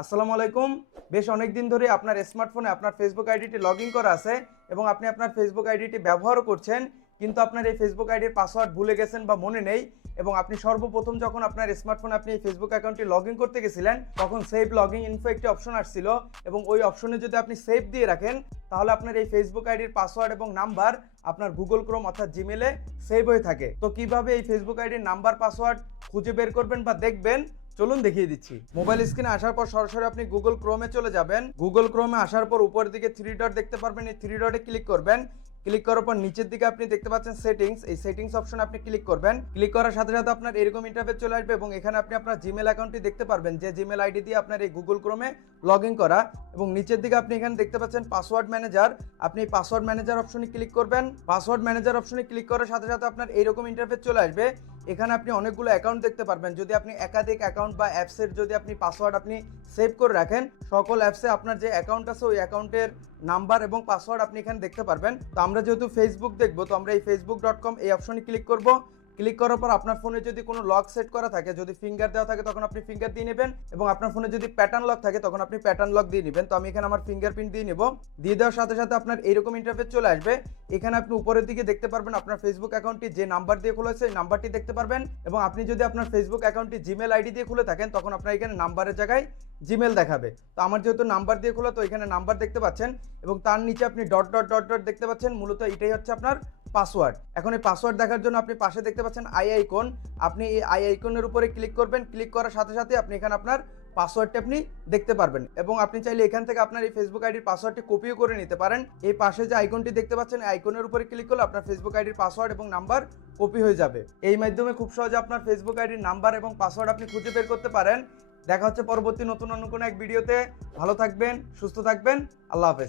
আসসালামু আলাইকুম। বেশ অনেক দিন ধরে আপনার স্মার্টফোনে আপনার ফেসবুক আইডিটি লগ করা আছে এবং আপনি আপনার ফেসবুক আইডিটি ব্যবহার করছেন। কিন্তু আপনার এই ফেসবুক আইডির পাসওয়ার্ড ভুলে গেছেন বা মনে নেই এবং আপনি সর্বপ্রথম যখন আপনার স্মার্টফোনে আপনি এই ফেসবুক অ্যাকাউন্টটি লগ ইন করতে গেছিলেন, তখন সেভ লগ ইন ইনফো একটি অপশন আসছিল এবং ওই অপশনে যদি আপনি সেভ দিয়ে রাখেন, তাহলে আপনার এই ফেসবুক আইডির পাসওয়ার্ড এবং নাম্বার আপনার গুগল ক্রোম অর্থাৎ জিমেলে সেভ হয়ে থাকে। তো কীভাবে এই ফেসবুক আইডির নাম্বার পাসওয়ার্ড খুঁজে বের করবেন বা দেখবেন, চলুন দেখিয়ে দিচ্ছি। মোবাইল স্ক্রিনে আসার পর সরাসরি আপনি গুগল ক্রোমে চলে যাবেন। গুগল ক্রোমে আসার পর উপরের দিকে থ্রি ডট দেখতে পারবেন, এই থ্রি ডটে ক্লিক করবেন। ক্লিক করার পর নিচের দিকে আপনি দেখতে পাচ্ছেন সেটিংস। এই সেটিংস অপশন আপনি ক্লিক করবেন। ক্লিক করার সাথে সাথে আপনার এরকম ইন্টারফেস চলে আসবে এবং এখানে আপনি আপনার জিমেল অ্যাকাউন্টটি দেখতে পারবেন যে জিমেল আইডি দিয়ে আপনার এই গুগল ক্রোমে লগ ইন করা। এবং নিচের দিকে আপনি এখানে দেখতে পাচ্ছেন পাসওয়ার্ড ম্যানেজার আপনি পাসওয়ার্ড ম্যানেজার অপশনে ক্লিক করবেন। পাসওয়ার্ড ম্যানেজার অপশনে ক্লিক করার সাথে সাথে আপনার এইরকম ইন্টারফেস চলে আসবে। এখানে আপনি অনেকগুলো অ্যাকাউন্ট দেখতে পারবেন। যদি আপনি একাধিক অ্যাকাউন্ট বা অ্যাপসের যদি আপনি পাসওয়ার্ড আপনি সেভ করে রাখেন, সকল অ্যাপসে আপনার যে অ্যাকাউন্ট আছে, ওই অ্যাকাউন্টের নাম্বার এবং পাসওয়ার্ড আপনি এখানে দেখতে পারবেন। তো আমরা যেহেতু ফেসবুক দেখব, তো আমরা এই ফেসবুক ডট কম এই অপশনে ক্লিক করব। ক্লিক করার পর আপনার ফোনে যদি কোনো লক সেট করা থাকে, যদি ফিঙ্গার দেওয়া থাকে, তখন আপনি ফিঙ্গার দিয়ে নেবেন এবং আপনার ফোনে যদি প্যাটার্ন লক থাকে, তখন আপনি প্যাটার্ন লক দিয়ে নেবেন। তো আমি এখানে আমার ফিঙ্গারপ্রিন্ট দিয়ে নেব। দিয়ে দেওয়ার সাথে সাথে আপনার এইরকম ইন্টারফেস চলে আসবে। এখানে আপনি উপরের দিকে দেখতে পারবেন আপনার ফেসবুক অ্যাকাউন্টটি যে নাম্বার দিয়ে খোলা এই নাম্বারটি দেখতে পারবেন এবং আপনি যদি আপনার ফেসবুক অ্যাকাউন্টটি জিমেল আইডি দিয়ে খুলে থাকেন, তখন আপনার এখানে নাম্বারের জায়গায় জিমেল দেখাবে। তো আমার যেহেতু নাম্বার দিয়ে খোলা, তো এখানে নাম্বার দেখতে পাচ্ছেন এবং তার নিচে আপনি ডট ডট ডট ডট দেখতে পাচ্ছেন। মূলত এটাই হচ্ছে আপনার পাসওয়ার্ড এখন এই পাসওয়ার্ড দেখার জন্য আপনি পাশে দেখতে পাচ্ছেন আই আইকন আপনি এই আই আইকনের উপরে ক্লিক করবেন। ক্লিক করার সাথে সাথে আপনি এখানে আপনার পাসওয়ার্ডটি আপনি দেখতে পারবেন। এবং আপনি চাইলে এখান থেকে আপনার এই ফেসবুক আইডির পাসওয়ার্ডটি কপিও করে নিতে পারেন। এই পাশে যে আইকনটি দেখতে পাচ্ছেন আইকনের উপরে ক্লিক করলে আপনার ফেসবুক আইডির পাসওয়ার্ড এবং নাম্বার কপি হয়ে যাবে। এই মাধ্যমে খুব সহজে আপনার ফেসবুক আইডির নাম্বার এবং পাসওয়ার্ড আপনি খুঁজে বের করতে পারেন। দেখা হচ্ছে পরবর্তী নতুন অন্য কোনো এক ভিডিওতে ভালো থাকবেন, সুস্থ থাকবেন। আল্লাহ হাফেজ।